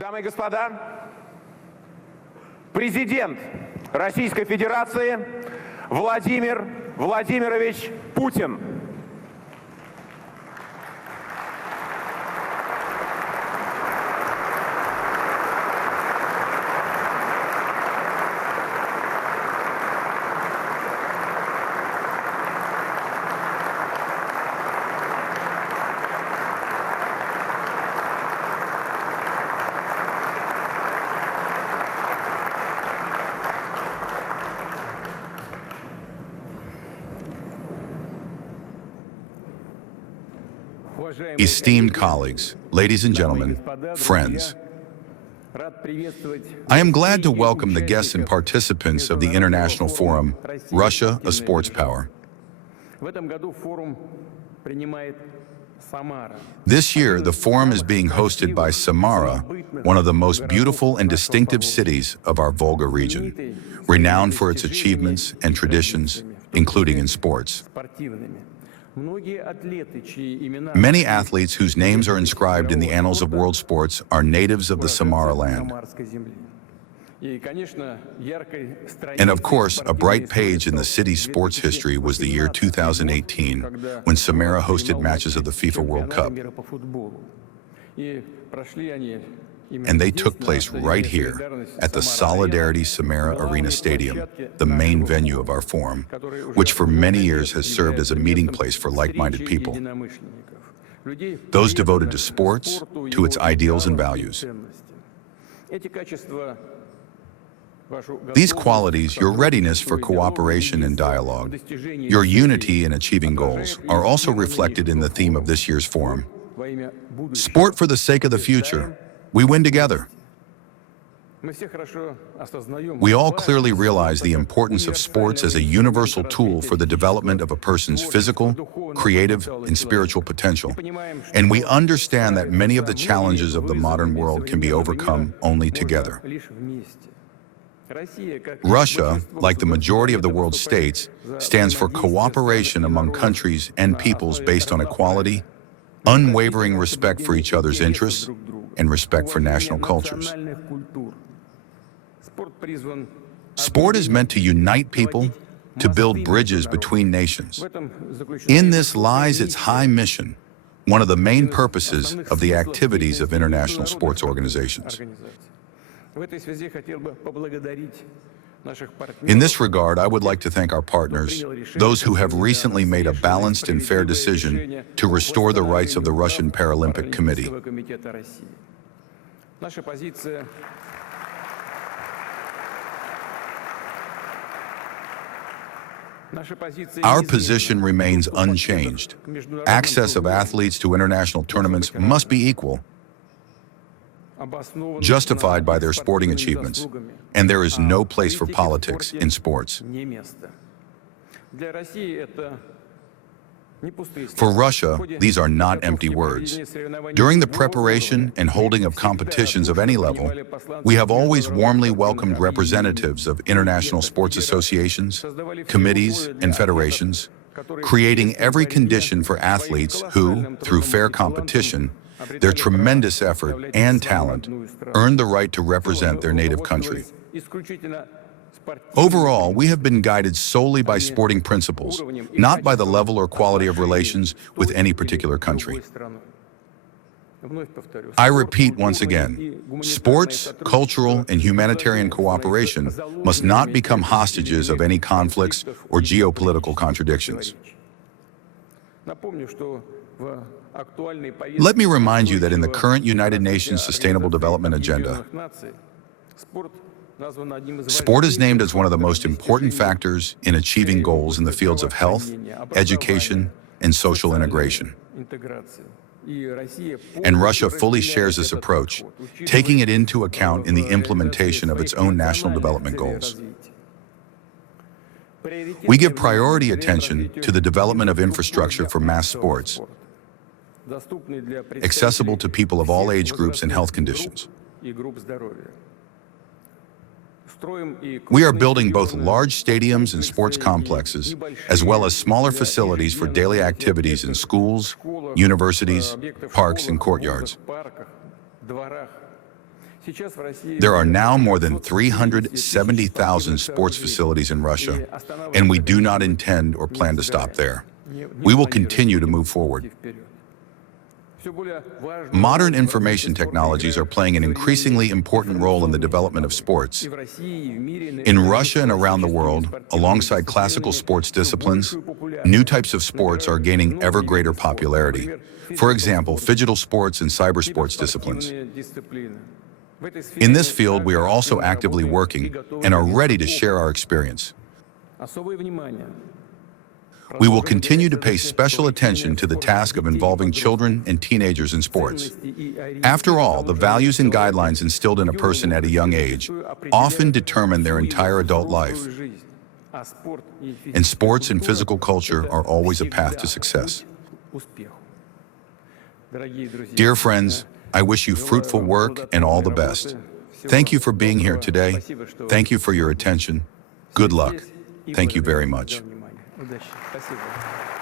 Дамы и господа, президент Российской Федерации Владимир Владимирович Путин. Esteemed colleagues, ladies and gentlemen, friends, I am glad to welcome the guests and participants of the International Forum, Russia, a Sports Power. This year, the forum is being hosted by Samara, one of the most beautiful and distinctive cities of our Volga region, renowned for its achievements and traditions, including in sports. Many athletes whose names are inscribed in the annals of world sports are natives of the Samara land. And of course, a bright page in the city's sports history was the year 2018, when Samara hosted matches of the FIFA World Cup. And they took place right here at the Solidarity Samara Arena Stadium, the main venue of our forum, which for many years has served as a meeting place for like-minded people, those devoted to sports, to its ideals and values. These qualities, your readiness for cooperation and dialogue, your unity in achieving goals, are also reflected in the theme of this year's forum. Sport for the sake of the future. We win together. We all clearly realize the importance of sports as a universal tool for the development of a person's physical, creative, and spiritual potential. And we understand that many of the challenges of the modern world can be overcome only together. Russia, like the majority of the world's states, stands for cooperation among countries and peoples based on equality, unwavering respect for each other's interests, and respect for national cultures. Sport is meant to unite people, to build bridges between nations. In this lies its high mission, one of the main purposes of the activities of international sports organizations. In this regard, I would like to thank our partners, those who have recently made a balanced and fair decision to restore the rights of the Russian Paralympic Committee. Our position remains unchanged. Access of athletes to international tournaments must be equal, justified by their sporting achievements, and there is no place for politics in sports. For Russia, these are not empty words. During the preparation and holding of competitions of any level, we have always warmly welcomed representatives of international sports associations, committees, and federations, creating every condition for athletes who, through fair competition, their tremendous effort and talent, earned the right to represent their native country. Overall, we have been guided solely by sporting principles, not by the level or quality of relations with any particular country. I repeat once again, sports, cultural, and humanitarian cooperation must not become hostages of any conflicts or geopolitical contradictions. Let me remind you that in the current United Nations Sustainable Development Agenda, sport is named as one of the most important factors in achieving goals in the fields of health, education, and social integration. And Russia fully shares this approach, taking it into account in the implementation of its own national development goals. We give priority attention to the development of infrastructure for mass sports, accessible to people of all age groups and health conditions. We are building both large stadiums and sports complexes, as well as smaller facilities for daily activities in schools, universities, parks, and courtyards. There are now more than 370,000 sports facilities in Russia, and we do not intend or plan to stop there. We will continue to move forward. Modern information technologies are playing an increasingly important role in the development of sports. In Russia and around the world, alongside classical sports disciplines, new types of sports are gaining ever greater popularity. For example, phygital sports and cybersports disciplines. In this field, we are also actively working and are ready to share our experience. We will continue to pay special attention to the task of involving children and teenagers in sports. After all, the values and guidelines instilled in a person at a young age often determine their entire adult life. And sports and physical culture are always a path to success. Dear friends, I wish you fruitful work and all the best. Thank you for being here today. Thank you for your attention. Good luck. Thank you very much. Спасибо.